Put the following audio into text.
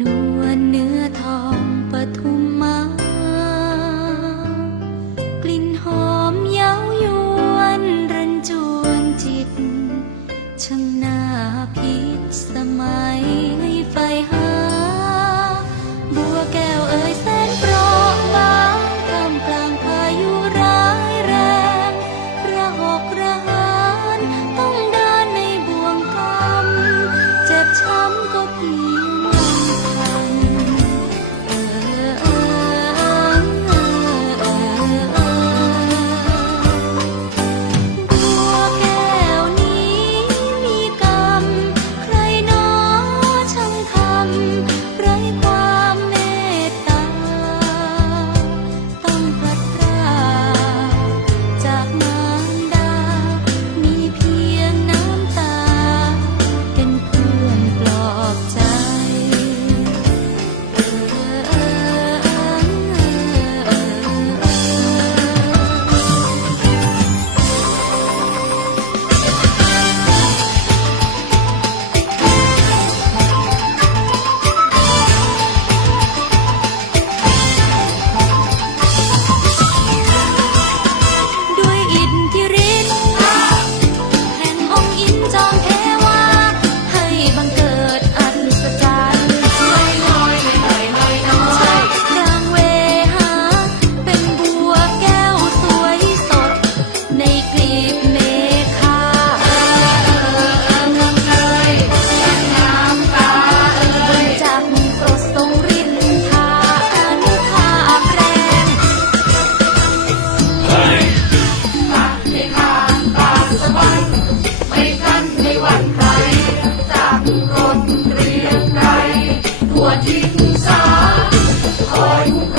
นวลเนื้อทองปทุมมา กลิ่นหอมเย้ายวนรันจวนจิต ช่างน่าพิษสมัย สานคอย